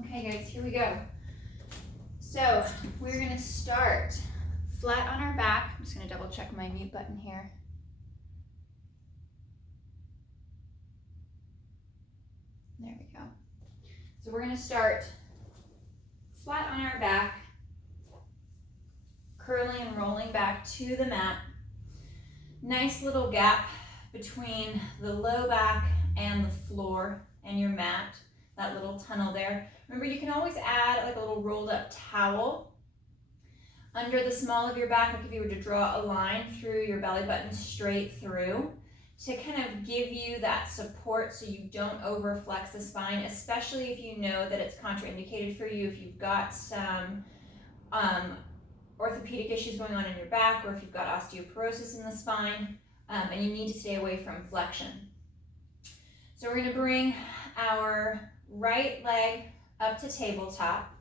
Okay guys, here we go. So we're gonna start flat on our back. I'm just gonna double check my mute button here. There we go. So we're gonna start flat on our back, curling and rolling back to the mat. Nice little gap between the low back and the floor and your mat, that little tunnel there. Remember, you can always add like a little rolled up towel under the small of your back, like if you were to draw a line through your belly button straight through, to kind of give you that support so you don't overflex the spine, especially if you know that it's contraindicated for you, if you've got some orthopedic issues going on in your back, or if you've got osteoporosis in the spine, and you need to stay away from flexion. So we're going to bring our right leg up to tabletop,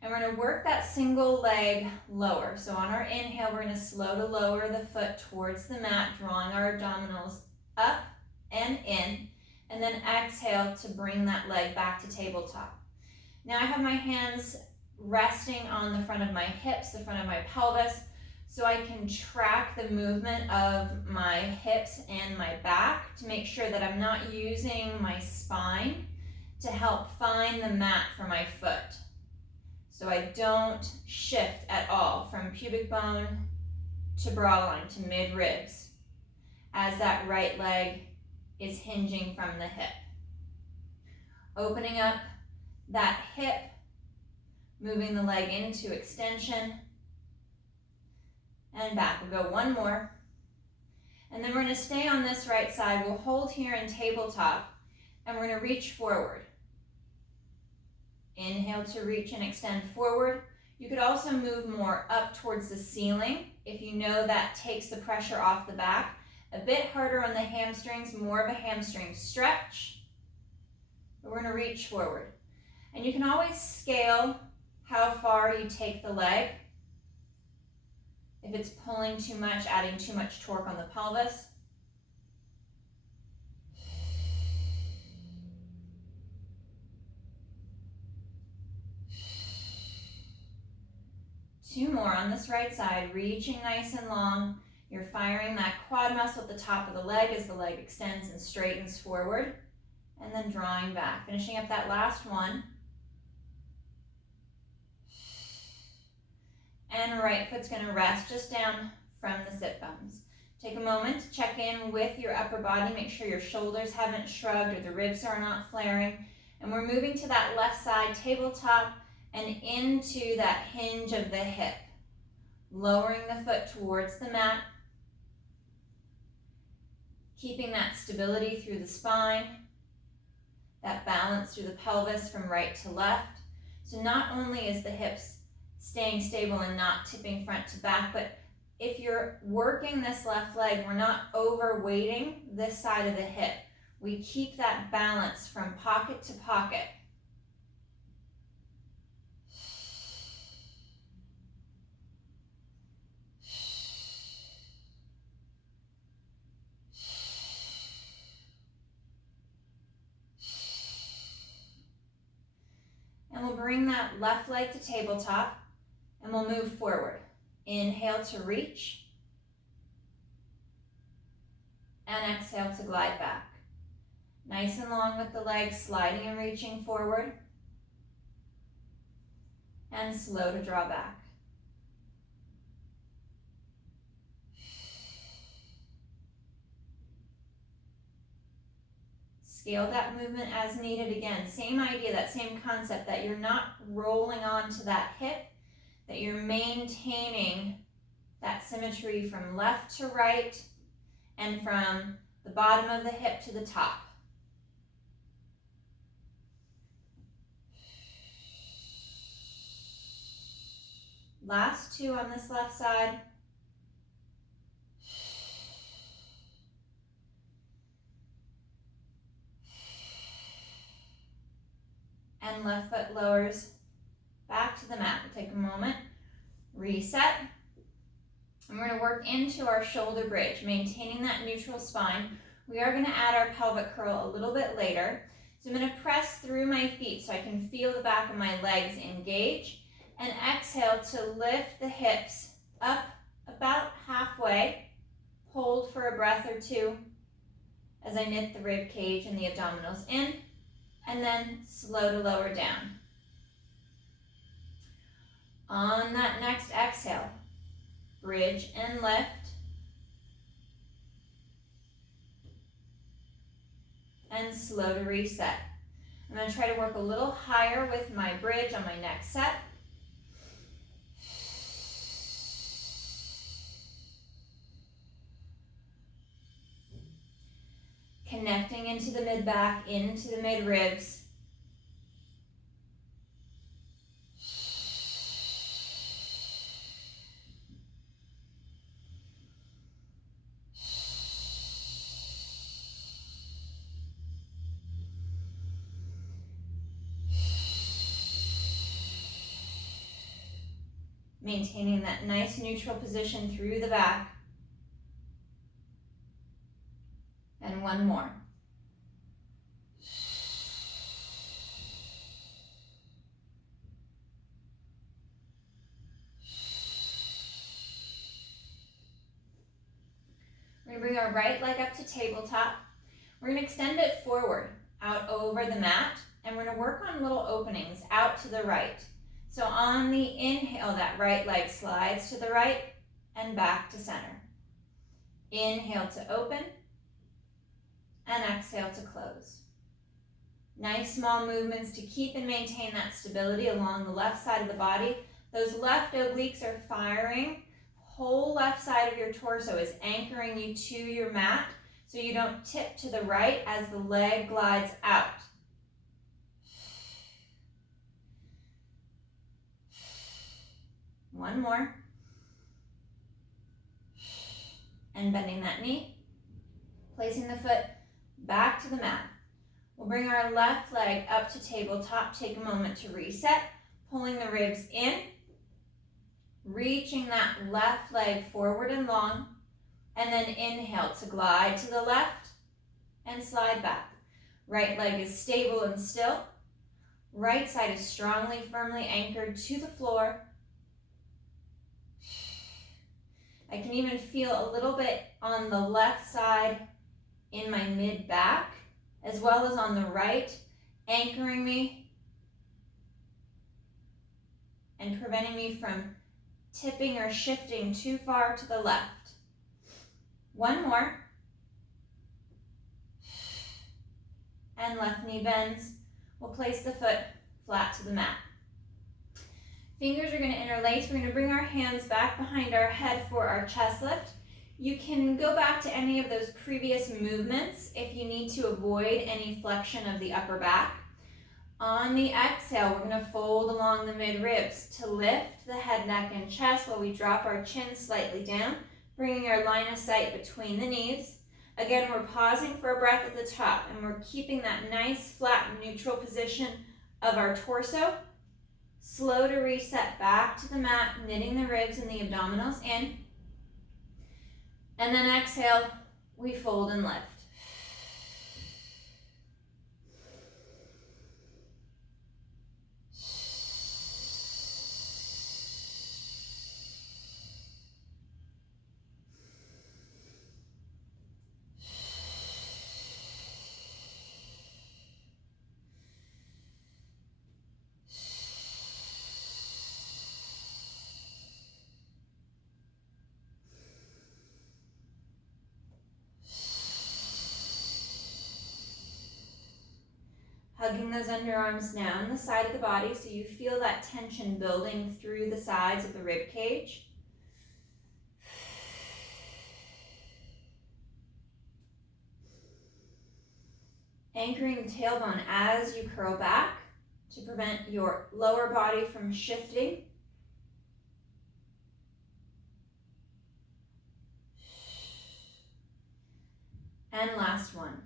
and we're going to work that single leg lower. So on our inhale, we're going to slow to lower the foot towards the mat, drawing our abdominals up and in, and then exhale to bring that leg back to tabletop. Now I have my hands resting on the front of my hips, the front of my pelvis, so I can track the movement of my hips and my back to make sure that I'm not using my spine to help find the mat for my foot. So I don't shift at all from pubic bone to bra line to mid-ribs as that right leg is hinging from the hip. Opening up that hip, moving the leg into extension, and back. We'll go one more. And then we're going to stay on this right side. We'll hold here in tabletop, and we're going to reach forward. Inhale to reach and extend forward. You could also move more up towards the ceiling if you know that takes the pressure off the back. A bit harder on the hamstrings, more of a hamstring stretch. But we're going to reach forward. And you can always scale how far you take the leg. If it's pulling too much, adding too much torque on the pelvis. Two more on this right side, reaching nice and long. You're firing that quad muscle at the top of the leg as the leg extends and straightens forward, and then drawing back. Finishing up that last one. And right foot's going to rest just down from the sit bones. Take a moment to check in with your upper body. Make sure your shoulders haven't shrugged or the ribs are not flaring. And we're moving to that left side tabletop and into that hinge of the hip. Lowering the foot towards the mat. Keeping that stability through the spine. That balance through the pelvis from right to left. So not only is the hips staying stable and not tipping front to back, but if you're working this left leg, we're not overweighting this side of the hip. We keep that balance from pocket to pocket. And we'll bring that left leg to tabletop. And we'll move forward. Inhale to reach. And exhale to glide back. Nice and long with the legs, sliding and reaching forward. And slow to draw back. Scale that movement as needed. Again, same idea, that same concept, that you're not rolling onto that hip, that you're maintaining that symmetry from left to right and from the bottom of the hip to the top. Last two on this left side. And left foot lowers back to the mat. We'll take a moment, reset, and we're going to work into our shoulder bridge, maintaining that neutral spine. We are going to add our pelvic curl a little bit later. So I'm going to press through my feet so I can feel the back of my legs engage, and exhale to lift the hips up about halfway. Hold for a breath or two as I knit the rib cage and the abdominals in, and then slow to lower down. On that next exhale, bridge and lift. And slow to reset. I'm going to try to work a little higher with my bridge on my next set. Connecting into the mid-back, into the mid-ribs. Maintaining that nice neutral position through the back. And one more. We're going to bring our right leg up to tabletop. We're going to extend it forward, out over the mat, and we're going to work on little openings out to the right. So on the inhale, that right leg slides to the right and back to center. Inhale to open, and exhale to close. Nice small movements to keep and maintain that stability along the left side of the body. Those left obliques are firing. Whole left side of your torso is anchoring you to your mat so you don't tip to the right as the leg glides out. One more. And bending that knee. Placing the foot back to the mat. We'll bring our left leg up to tabletop. Take a moment to reset. Pulling the ribs in. Reaching that left leg forward and long. And then inhale to glide to the left and slide back. Right leg is stable and still. Right side is strongly, firmly anchored to the floor. I can even feel a little bit on the left side in my mid-back, as well as on the right, anchoring me and preventing me from tipping or shifting too far to the left. One more. And left knee bends. We'll place the foot flat to the mat. Fingers are going to interlace. We're going to bring our hands back behind our head for our chest lift. You can go back to any of those previous movements if you need to avoid any flexion of the upper back. On the exhale, we're going to fold along the mid-ribs to lift the head, neck, and chest while we drop our chin slightly down, bringing our line of sight between the knees. Again, we're pausing for a breath at the top, and we're keeping that nice, flat, neutral position of our torso. Slow to reset back to the mat, knitting the ribs and the abdominals in. And then exhale, we fold and lift. Hugging those underarms down the side of the body so you feel that tension building through the sides of the rib cage. Anchoring the tailbone as you curl back to prevent your lower body from shifting. And last one.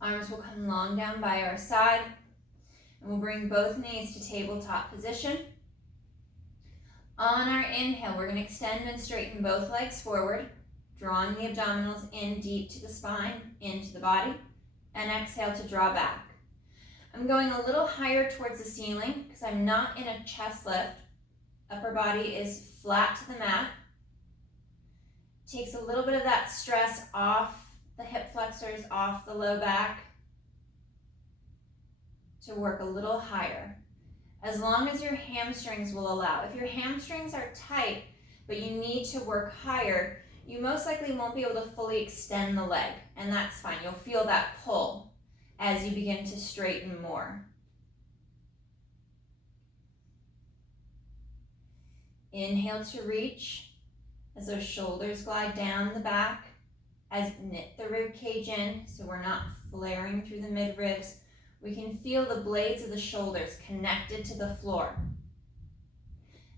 Arms will come long down by our side, and we'll bring both knees to tabletop position. On our inhale, we're going to extend and straighten both legs forward, drawing the abdominals in deep to the spine, into the body, and exhale to draw back. I'm going a little higher towards the ceiling because I'm not in a chest lift. Upper body is flat to the mat. Takes a little bit of that stress off the hip flexors, off the low back, to work a little higher, as long as your hamstrings will allow. If your hamstrings are tight, but you need to work higher, you most likely won't be able to fully extend the leg, and that's fine. You'll feel that pull as you begin to straighten more. Inhale to reach as those shoulders glide down the back, as knit the rib cage in so we're not flaring through the midribs. We can feel the blades of the shoulders connected to the floor.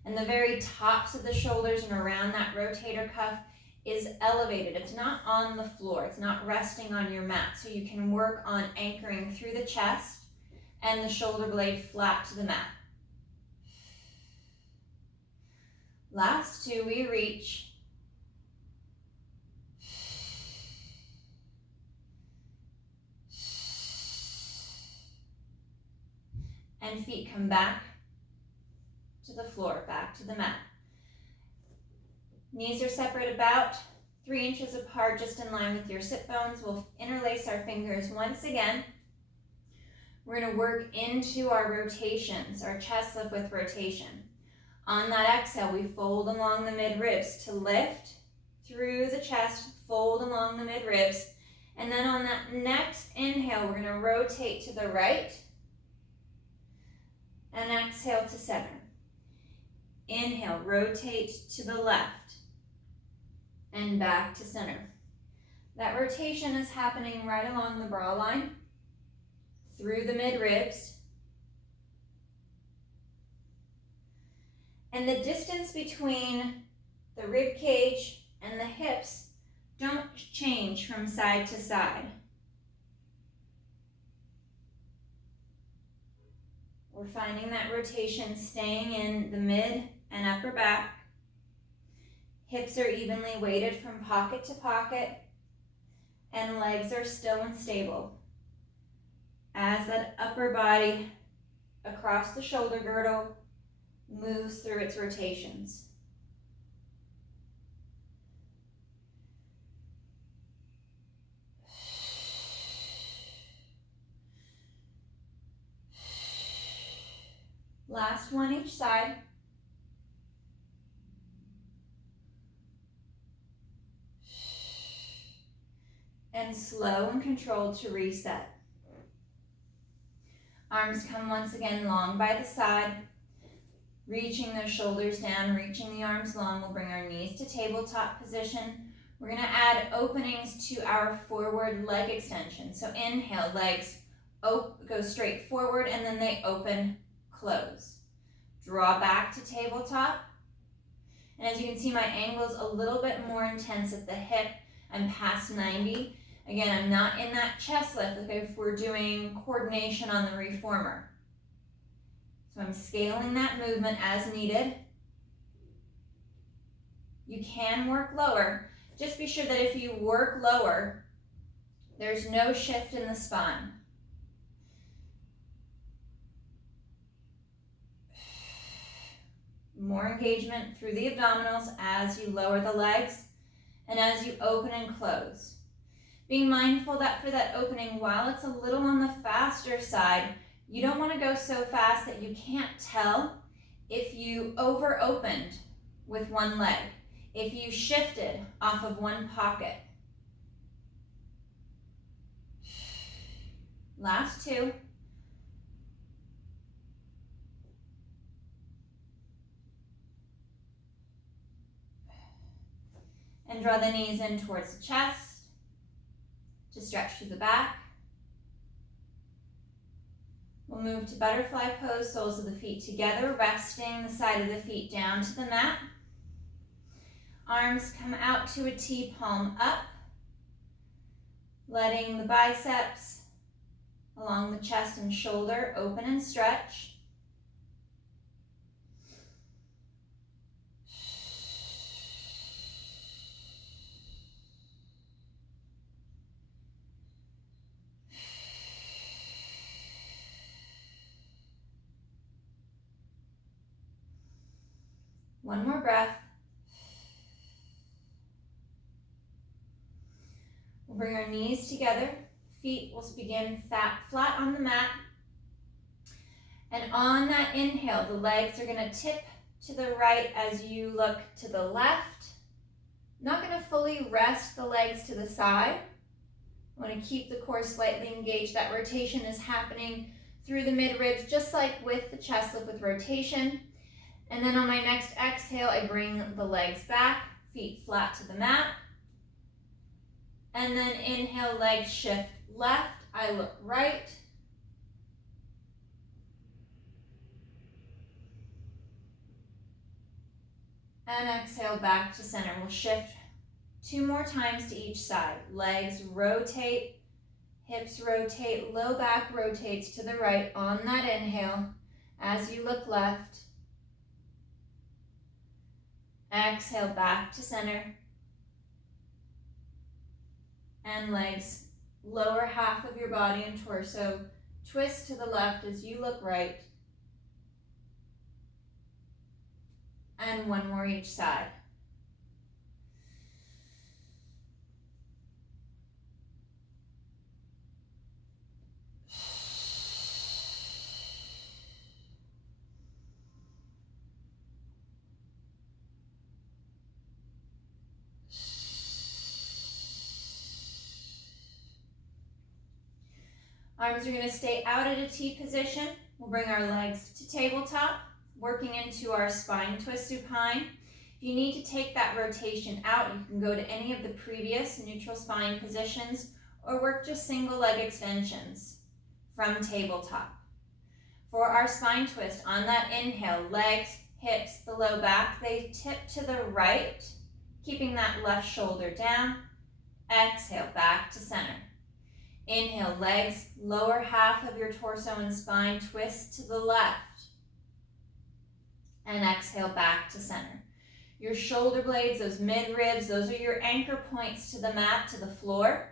And the very tops of the shoulders and around that rotator cuff is elevated. It's not on the floor. It's not resting on your mat. So you can work on anchoring through the chest and the shoulder blade flat to the mat. Last two, we reach. And feet come back to the floor, back to the mat. Knees are separate about 3 inches apart, just in line with your sit bones. We'll interlace our fingers once again. We're going to work into our rotations, our chest lift with rotation. On that exhale, we fold along the mid-ribs to lift through the chest, fold along the mid-ribs. And then on that next inhale, we're going to rotate to the right and exhale to center. Inhale, rotate to the left and back to center. That rotation is happening right along the bra line, through the mid-ribs. And the distance between the rib cage and the hips don't change from side to side. We're finding that rotation staying in the mid and upper back. Hips are evenly weighted from pocket to pocket, and legs are still and stable as that upper body across the shoulder girdle moves through its rotations. Last one each side. And slow and controlled to reset. Arms come once again long by the side. Reaching those shoulders down, reaching the arms long. We'll bring our knees to tabletop position. We're going to add openings to our forward leg extension. So inhale, legs go straight forward, and then they open, close. Draw back to tabletop. And as you can see, my angle is a little bit more intense at the hip. I'm past 90. Again, I'm not in that chest lift like if we're doing coordination on the reformer. So I'm scaling that movement as needed. You can work lower. Just be sure that if you work lower, there's no shift in the spine. More engagement through the abdominals as you lower the legs and as you open and close. Being mindful that for that opening, while it's a little on the faster side, you don't want to go so fast that you can't tell if you over-opened with one leg, if you shifted off of one pocket. Last two. And draw the knees in towards the chest to stretch through the back. We'll move to butterfly pose, soles of the feet together, resting the side of the feet down to the mat. Arms come out to a T, palm up, letting the biceps along the chest and shoulder open and stretch. One more breath. We'll bring our knees together. Feet will begin flat on the mat. And on that inhale, the legs are going to tip to the right as you look to the left. Not going to fully rest the legs to the side. I want to keep the core slightly engaged. That rotation is happening through the mid-ribs, just like with the chest lift with rotation. And then on my next exhale, I bring the legs back, feet flat to the mat. And then inhale, legs shift left. I look right. And exhale back to center. We'll shift 2 more times to each side. Legs rotate, hips rotate, low back rotates to the right on that inhale. As you look left, exhale back to center. And legs, lower half of your body and torso, twist to the left as you look right. And one more each side. Arms are going to stay out at a T position. We'll bring our legs to tabletop, working into our spine twist supine. If you need to take that rotation out, you can go to any of the previous neutral spine positions or work just single leg extensions from tabletop. For our spine twist, on that inhale, legs, hips, the low back, they tip to the right, keeping that left shoulder down. Exhale, back to center. Inhale, legs, lower half of your torso and spine, twist to the left. And exhale, back to center. Your shoulder blades, those mid-ribs, those are your anchor points to the mat, to the floor.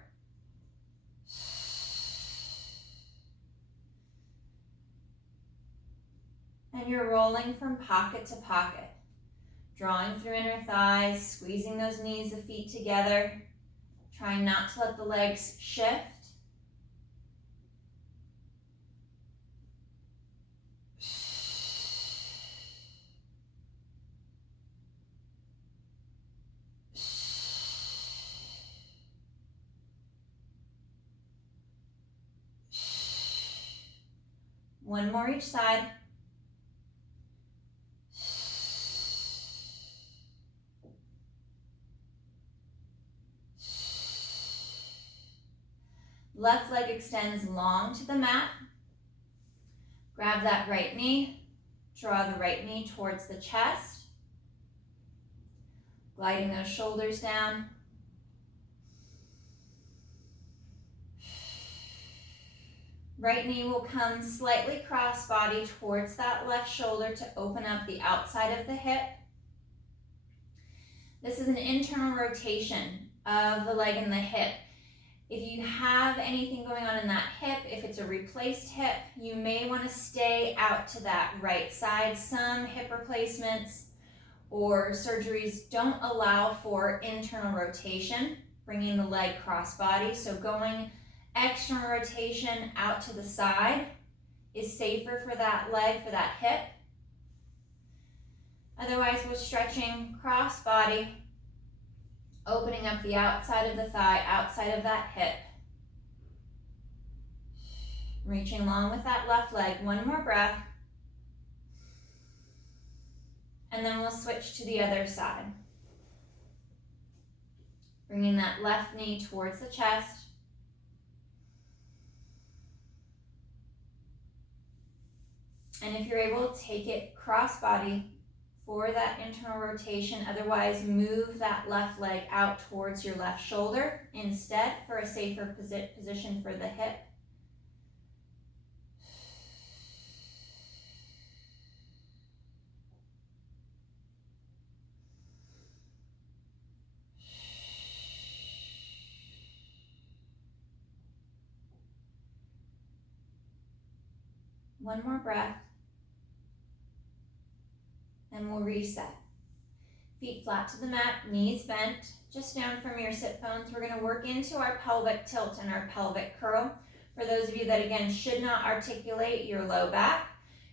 And you're rolling from pocket to pocket. Drawing through inner thighs, squeezing those knees, the feet together. Trying not to let the legs shift. One more each side. Left leg extends long to the mat. Grab that right knee. Draw the right knee towards the chest. Gliding those shoulders down. Right knee will come slightly cross body towards that left shoulder to open up the outside of the hip. This is an internal rotation of the leg and the hip. If you have anything going on in that hip, if it's a replaced hip, you may want to stay out to that right side. Some hip replacements or surgeries don't allow for internal rotation, bringing the leg cross body. So going external rotation out to the side is safer for that leg, for that hip. Otherwise, we're stretching cross body, opening up the outside of the thigh, outside of that hip. Reaching along with that left leg. One more breath. And then we'll switch to the other side. Bringing that left knee towards the chest. And if you're able, take it cross body for that internal rotation. Otherwise, move that left leg out towards your left shoulder instead for a safer position for the hip. One more breath. And we'll reset. Feet flat to the mat, knees bent, just down from your sit bones. We're going to work into our pelvic tilt and our pelvic curl. For those of you that, again, should not articulate your low back,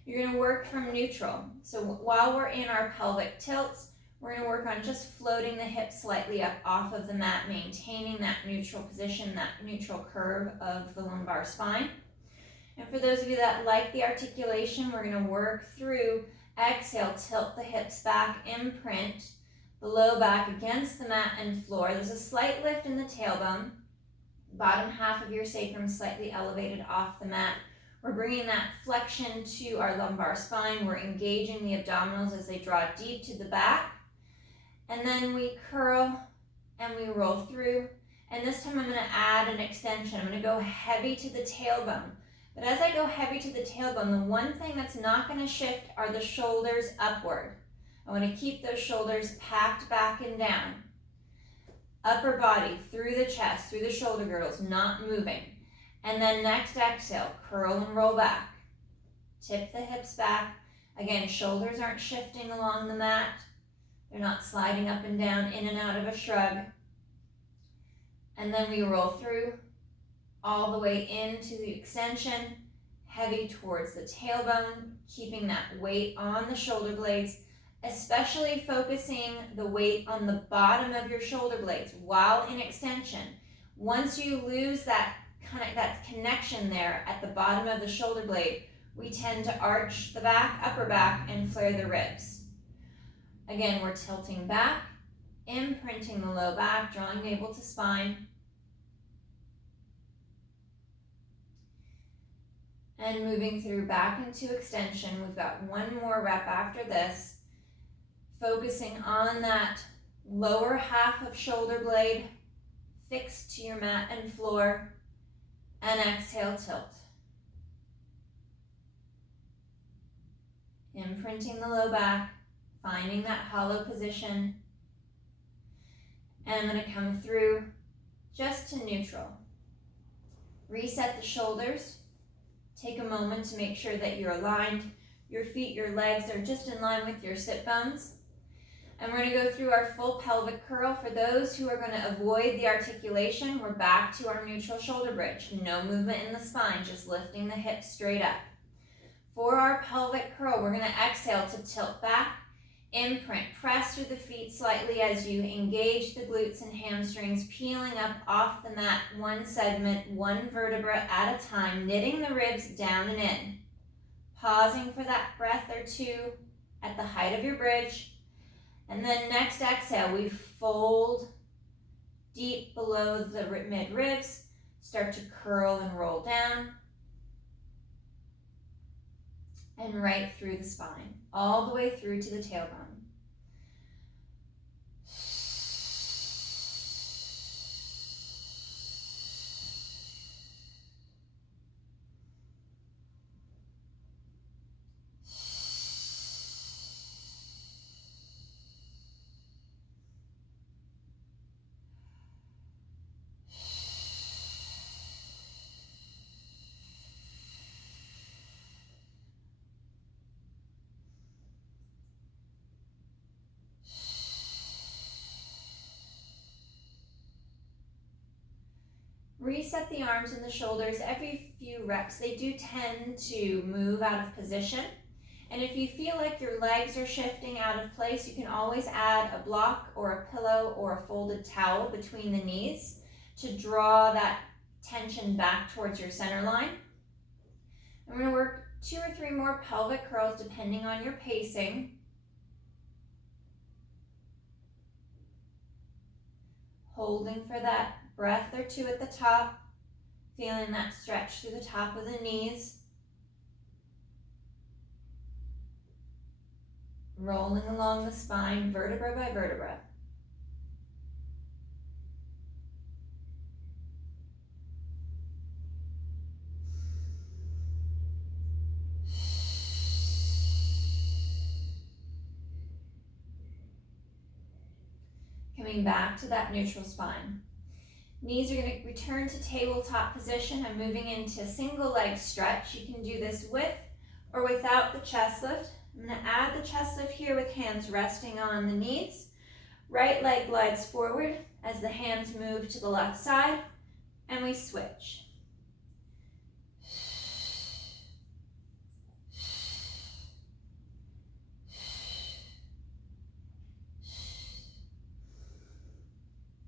you're going to work from neutral. So while we're in our pelvic tilts, we're going to work on just floating the hips slightly up off of the mat, maintaining that neutral position, that neutral curve of the lumbar spine. And for those of you that like the articulation, we're going to work through. Exhale, tilt the hips back, imprint the low back against the mat and floor. There's a slight lift in the tailbone. Bottom half of your sacrum slightly elevated off the mat. We're bringing that flexion to our lumbar spine. We're engaging the abdominals as they draw deep to the back. And then we curl and we roll through. And this time I'm going to add an extension. I'm going to go heavy to the tailbone. But as I go heavy to the tailbone, the one thing that's not going to shift are the shoulders upward. I want to keep those shoulders packed back and down. Upper body through the chest, through the shoulder girdles, not moving. And then next exhale, curl and roll back. Tip the hips back. Again, shoulders aren't shifting along the mat. They're not sliding up and down, in and out of a shrug. And then we roll through all the way into the extension, heavy towards the tailbone, keeping that weight on the shoulder blades, especially focusing the weight on the bottom of your shoulder blades while in extension. Once you lose that connection there at the bottom of the shoulder blade, we tend to arch the back, upper back, and flare the ribs. Again, we're tilting back, imprinting the low back, drawing navel to spine, and moving through back into extension. We've got one more rep after this, focusing on that lower half of shoulder blade fixed to your mat and floor, and exhale, tilt. Imprinting the low back, finding that hollow position, and I'm going to come through just to neutral. Reset the shoulders. Take a moment to make sure that you're aligned. Your feet, your legs are just in line with your sit bones. And we're going to go through our full pelvic curl. For those who are going to avoid the articulation, we're back to our neutral shoulder bridge. No movement in the spine, just lifting the hips straight up. For our pelvic curl, we're going to exhale to tilt back, imprint, press through the feet slightly as you engage the glutes and hamstrings, peeling up off the mat, one segment, one vertebra at a time, knitting the ribs down and in. Pausing for that breath or two at the height of your bridge. And then next exhale, we fold deep below the mid ribs, start to curl and roll down, and right through the spine, all the way through to the tailbone. Reset the arms and the shoulders every few reps. They do tend to move out of position. And if you feel like your legs are shifting out of place, you can always add a block or a pillow or a folded towel between the knees to draw that tension back towards your center line. And we're going to work 2 or 3 more pelvic curls depending on your pacing. Holding for that breath or two at the top, feeling that stretch through the top of the knees. Rolling along the spine, vertebra by vertebra. Coming back to that neutral spine. Knees are going to return to tabletop position. I'm moving into single leg stretch. You can do this with or without the chest lift. I'm going to add the chest lift here with hands resting on the knees. Right leg glides forward as the hands move to the left side, and we switch.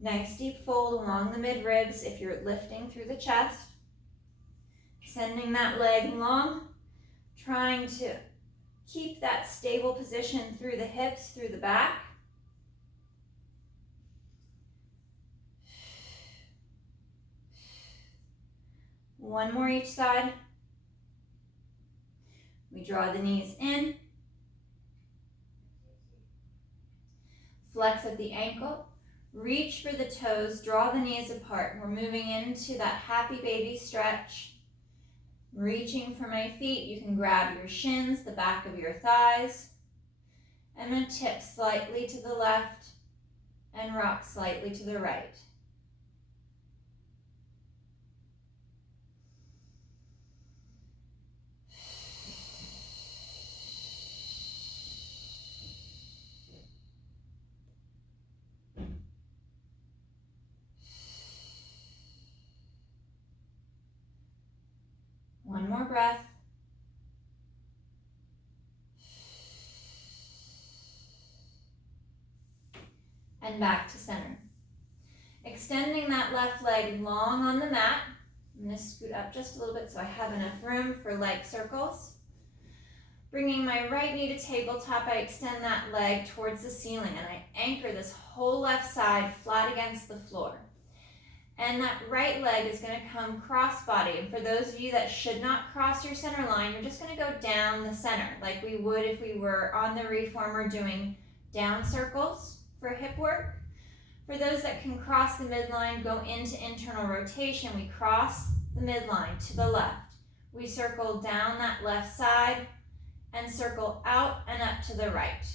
Nice deep fold along the mid-ribs if you're lifting through the chest. Sending that leg long, trying to keep that stable position through the hips, through the back. One more each side. We draw the knees in. Flex at the ankle. Reach for the toes, draw the knees apart. We're moving into that happy baby stretch. Reaching for my feet, you can grab your shins, the back of your thighs. I'm going to tip slightly to the left and rock slightly to the right. One more breath. And back to center. Extending that left leg long on the mat. I'm going to scoot up just a little bit so I have enough room for leg circles. Bringing my right knee to tabletop, I extend that leg towards the ceiling and I anchor this whole left side flat against the floor. And that right leg is going to come cross-body. And for those of you that should not cross your center line, you're just going to go down the center like we would if we were on the reformer doing down circles for hip work. For those that can cross the midline, go into internal rotation. We cross the midline to the left. We circle down that left side and circle out and up to the right.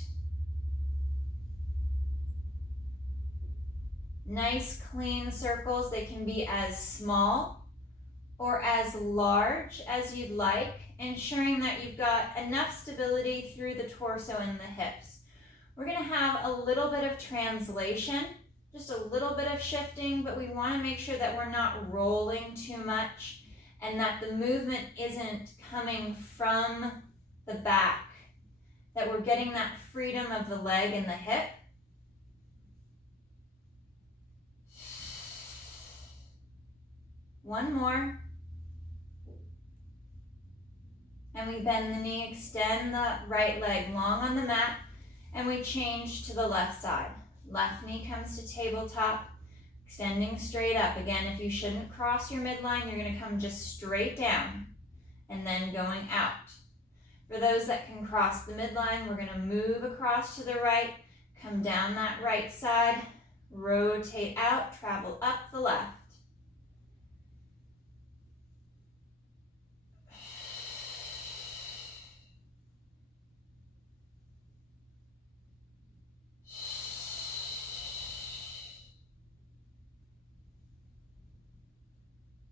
Nice clean circles. They can be as small or as large as you'd like, ensuring that you've got enough stability through the torso and the hips. We're going to have a little bit of translation, just a little bit of shifting, but we want to make sure that we're not rolling too much and that the movement isn't coming from the back, that we're getting that freedom of the leg and the hip. One more. And we bend the knee, extend the right leg long on the mat, and we change to the left side. Left knee comes to tabletop, extending straight up. Again, if you shouldn't cross your midline, you're going to come just straight down and then going out. For those that can cross the midline, we're going to move across to the right, come down that right side, rotate out, travel up the left.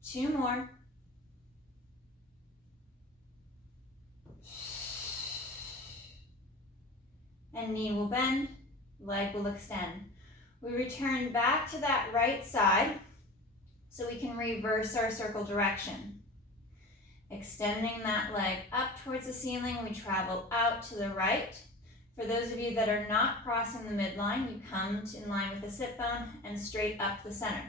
Two more. And knee will bend, leg will extend. We return back to that right side so we can reverse our circle direction. Extending that leg up towards the ceiling, we travel out to the right. For those of you that are not crossing the midline, you come in line with the sit bone and straight up the center.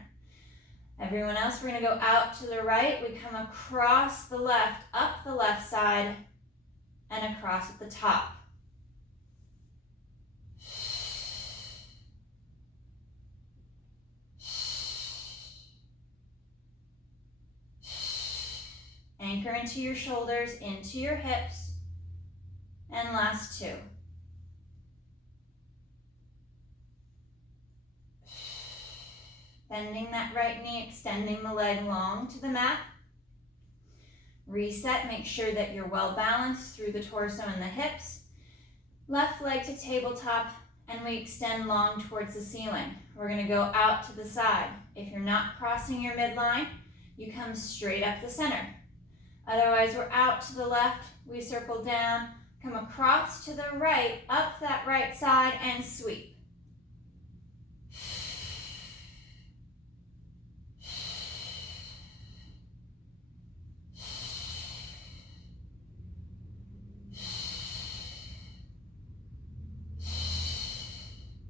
Everyone else, we're going to go out to the right. We come across the left, up the left side, and across at the top. Anchor into your shoulders, into your hips, and last two. Bending that right knee, extending the leg long to the mat. Reset, make sure that you're well balanced through the torso and the hips. Left leg to tabletop, and we extend long towards the ceiling. We're going to go out to the side. If you're not crossing your midline, you come straight up the center. Otherwise, we're out to the left, we circle down, come across to the right, up that right side, and sweep.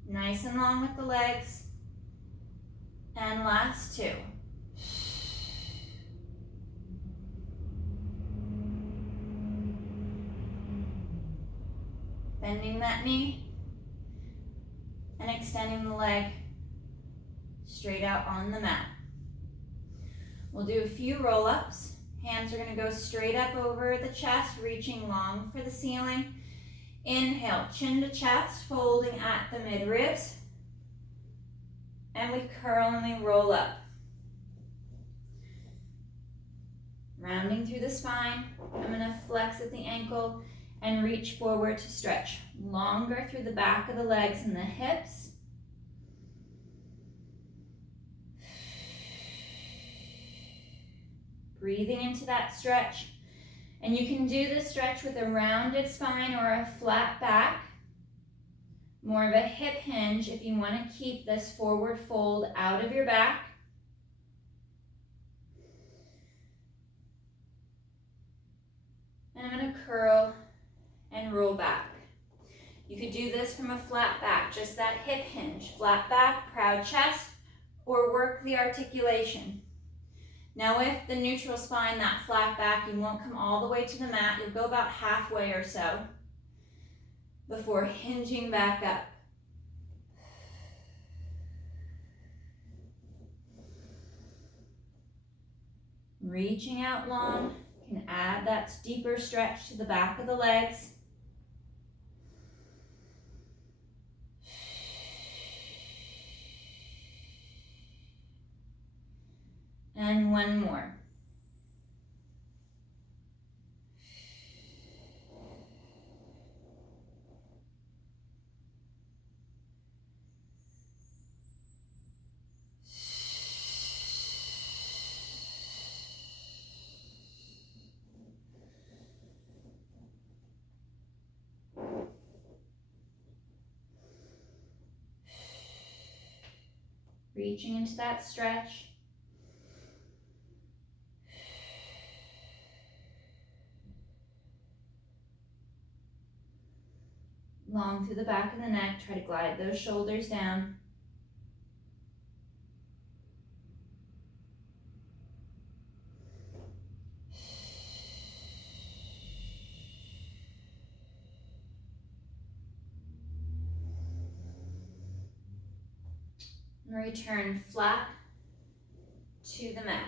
Nice and long with the legs. And last 2. Bending that knee and extending the leg straight out on the mat. We'll do a few roll-ups. Hands are going to go straight up over the chest, reaching long for the ceiling. Inhale, chin to chest, folding at the mid-ribs. And we curl and we roll up. Rounding through the spine. I'm going to flex at the ankle and reach forward to stretch. Longer through the back of the legs and the hips. Breathing into that stretch. And you can do this stretch with a rounded spine or a flat back. More of a hip hinge if you want to keep this forward fold out of your back. And I'm going to curl and roll back. You could do this from a flat back, just that hip hinge, flat back, proud chest, or work the articulation. Now with the neutral spine, that flat back, you won't come all the way to the mat. You'll go about halfway or so before hinging back up. Reaching out long, you can add that deeper stretch to the back of the legs. And one more. Reaching into that stretch. Long through the back of the neck, try to glide those shoulders down. And return flat to the mat.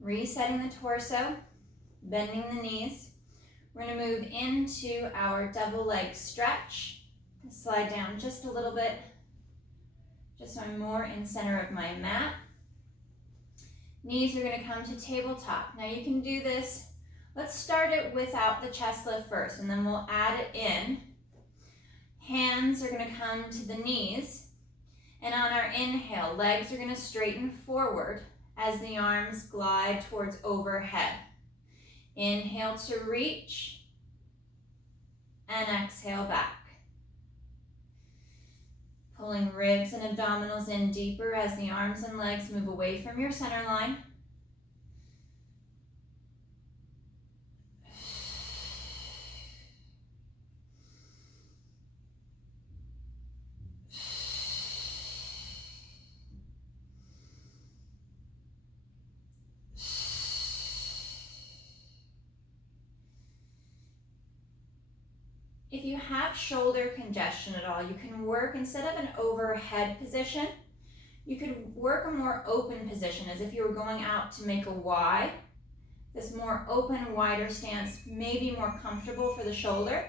Resetting the torso, bending the knees. We're going to move into our double leg stretch. Slide down just a little bit, just so I'm more in center of my mat. Knees are going to come to tabletop. Now you can do this. Let's start it without the chest lift first, and then we'll add it in. Hands are going to come to the knees, and on our inhale, legs are going to straighten forward as the arms glide towards overhead. Inhale to reach, and exhale back. Pulling ribs and abdominals in deeper as the arms and legs move away from your center line. If you have shoulder congestion at all, you can work, instead of an overhead position, you could work a more open position as if you were going out to make a Y. This more open, wider stance may be more comfortable for the shoulder.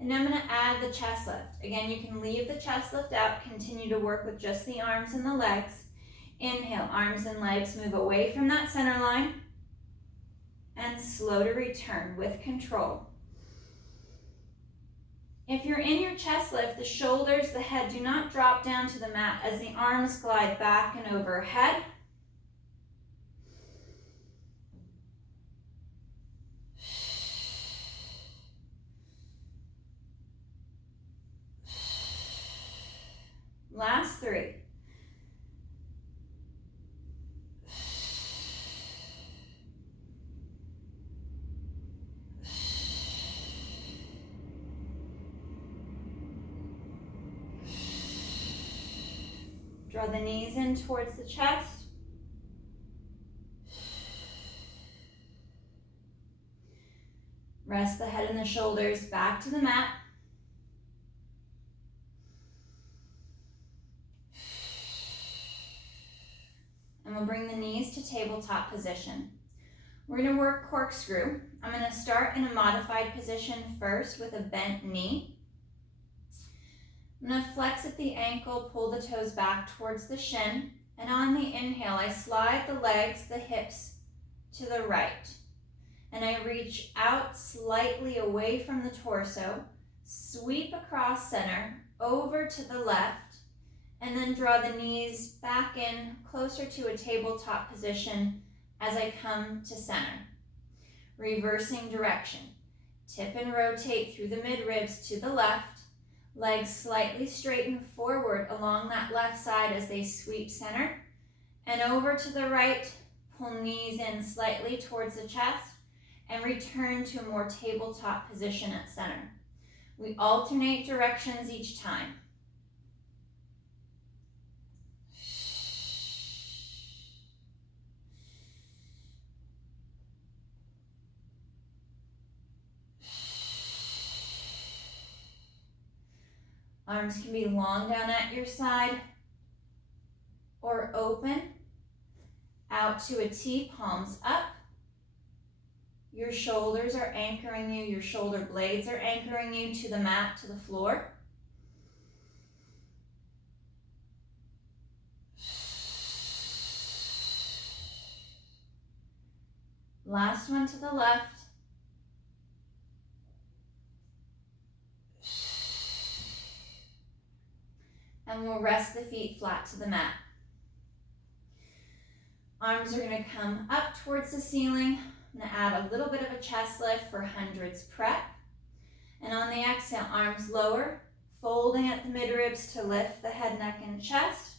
And I'm going to add the chest lift. Again, you can leave the chest lift up, continue to work with just the arms and the legs. Inhale, arms and legs move away from that center line. And slow to return with control. If you're in your chest lift, the shoulders, the head do not drop down to the mat as the arms glide back and overhead. Last 3. Draw the knees in towards the chest. Rest the head and the shoulders back to the mat. And we'll bring the knees to tabletop position. We're going to work corkscrew. I'm going to start in a modified position first with a bent knee. I'm going to flex at the ankle, pull the toes back towards the shin, and on the inhale, I slide the legs, the hips to the right. And I reach out slightly away from the torso, sweep across center, over to the left, and then draw the knees back in closer to a tabletop position as I come to center. Reversing direction. Tip and rotate through the mid-ribs to the left. Legs slightly straighten forward along that left side as they sweep center. And over to the right, pull knees in slightly towards the chest and return to a more tabletop position at center. We alternate directions each time. Arms can be long down at your side or open out to a T, palms up. Your shoulders are anchoring you, your shoulder blades are anchoring you to the mat, to the floor. Last one to the left. And we'll rest the feet flat to the mat. Arms are going to come up towards the ceiling. I'm going to add a little bit of a chest lift for hundreds prep. And on the exhale, arms lower, folding at the midribs to lift the head, neck, and chest.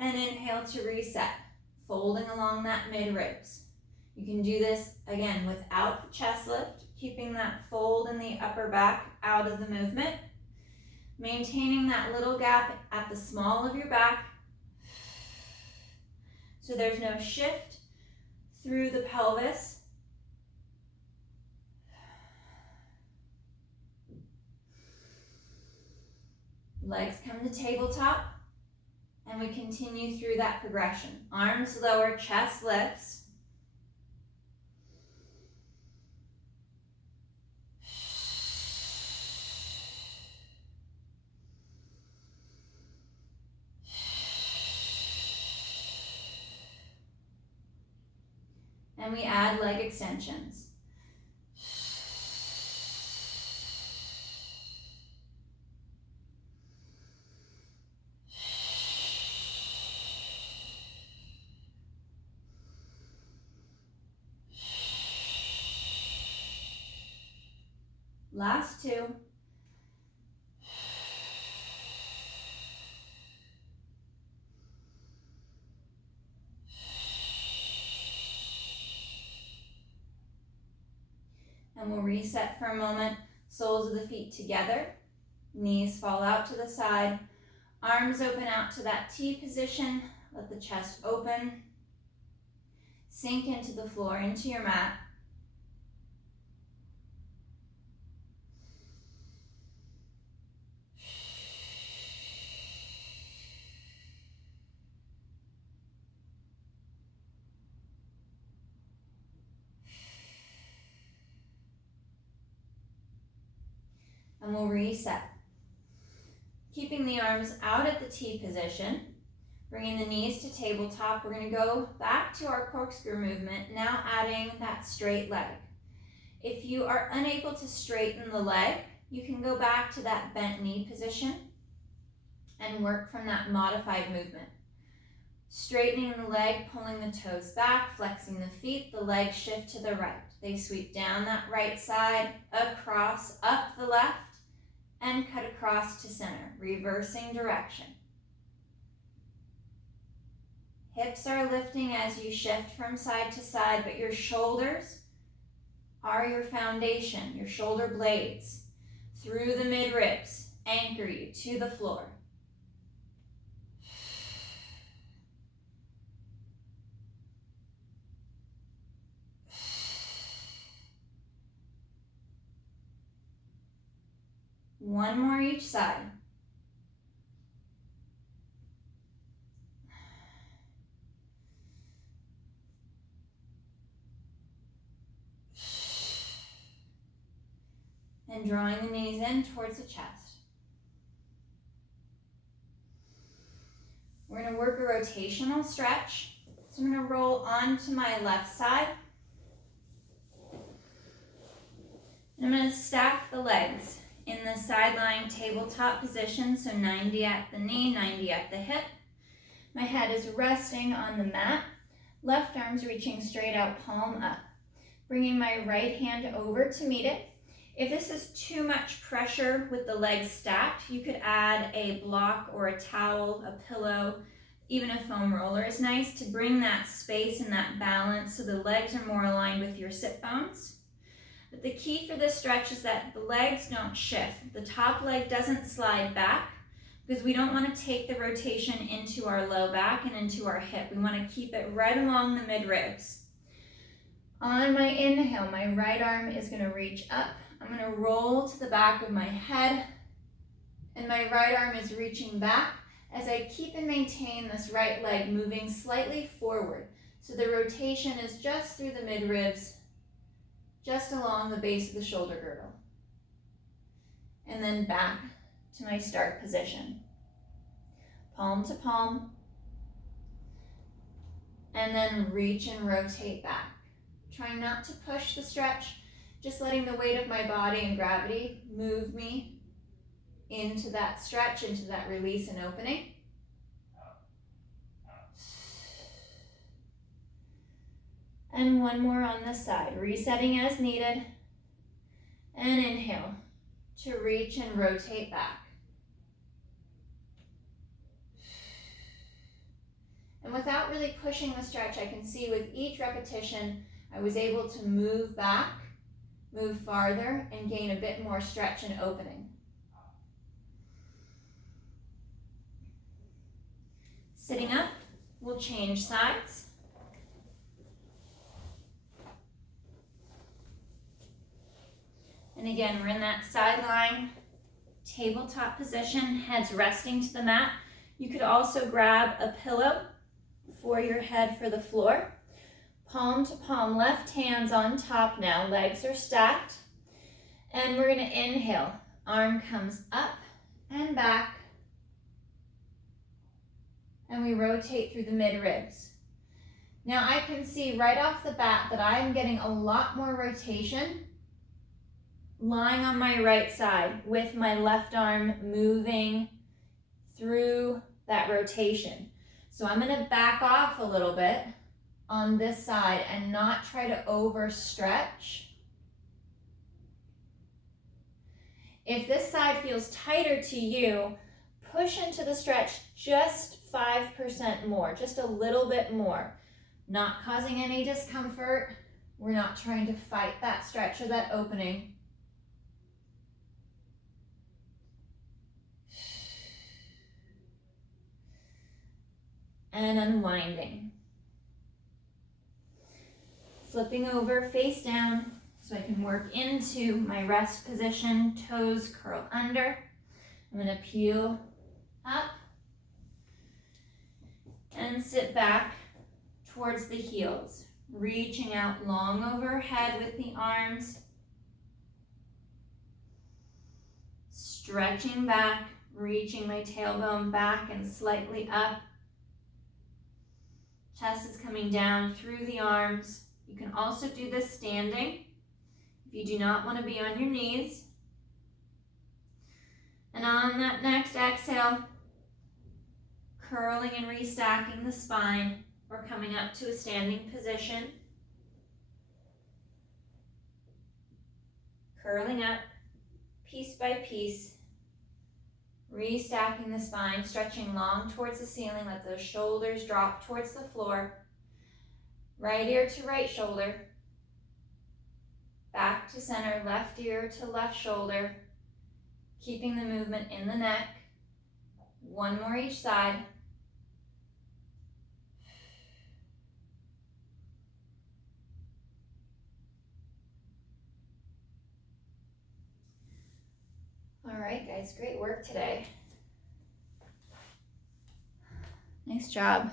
And inhale to reset, folding along that midribs. You can do this, again, without the chest lift, keeping that fold in the upper back out of the movement. Maintaining that little gap at the small of your back so there's no shift through the pelvis. Legs come to tabletop, and we continue through that progression. Arms lower, chest lifts. And we add leg extensions. Last 2. And we'll reset for a moment. Soles of the feet together. Knees fall out to the side. Arms open out to that T position. Let the chest open. Sink into the floor, into your mat. And we'll reset. Keeping the arms out at the T position, bringing the knees to tabletop. We're going to go back to our corkscrew movement, now adding that straight leg. If you are unable to straighten the leg, you can go back to that bent knee position and work from that modified movement. Straightening the leg, pulling the toes back, flexing the feet, the legs shift to the right. They sweep down that right side, across, up the left, and cut across to center, reversing direction. Hips are lifting as you shift from side to side, but your shoulders are your foundation, your shoulder blades. Through the mid-ribs, anchor you to the floor. One more each side. And drawing the knees in towards the chest. We're going to work a rotational stretch. So I'm going to roll onto my left side. And I'm going to stack the legs in the side lying tabletop position, so 90 at the knee, 90 at the hip. My head is resting on the mat. Left arm's reaching straight out, palm up. Bringing my right hand over to meet it. If this is too much pressure with the legs stacked, you could add a block or a towel, a pillow, even a foam roller is nice to bring that space and that balance so the legs are more aligned with your sit bones. But the key for this stretch is that the legs don't shift. The top leg doesn't slide back because we don't want to take the rotation into our low back and into our hip. We want to keep it right along the mid-ribs. On my inhale, my right arm is going to reach up. I'm going to roll to the back of my head, and my right arm is reaching back as I keep and maintain this right leg moving slightly forward. So the rotation is just through the mid-ribs, just along the base of the shoulder girdle. And then back to my start position. Palm to palm, and then reach and rotate back. Trying not to push the stretch, just letting the weight of my body and gravity move me into that stretch, into that release and opening. And one more on this side, resetting as needed. And inhale to reach and rotate back. And without really pushing the stretch, I can see with each repetition, I was able to move back, move farther, and gain a bit more stretch and opening. Sitting up, we'll change sides. And again, we're in that sideline tabletop position, heads resting to the mat. You could also grab a pillow for your head for the floor. Palm to palm, left hand's on top now, legs are stacked. And we're gonna inhale, arm comes up and back. And we rotate through the mid-ribs. Now I can see right off the bat that I'm getting a lot more rotation lying on my right side with my left arm moving through that rotation. So I'm gonna back off a little bit on this side and not try to overstretch. If this side feels tighter to you, push into the stretch just 5% more, just a little bit more. Not causing any discomfort. We're not trying to fight that stretch or that opening. And unwinding. Flipping over face down so I can work into my rest position, toes curl under. I'm gonna peel up and sit back towards the heels, reaching out long overhead with the arms, stretching back, reaching my tailbone back and slightly up. Chest is coming down through the arms. You can also do this standing if you do not want to be on your knees. And on that next exhale, curling and restacking the spine or coming up to a standing position. Curling up piece by piece Restacking the spine, stretching long towards the ceiling. Let those shoulders drop towards the floor. Right ear to right shoulder. Back to center, left ear to left shoulder. Keeping the movement in the neck. One more each side. All right, guys, great work today. Nice job.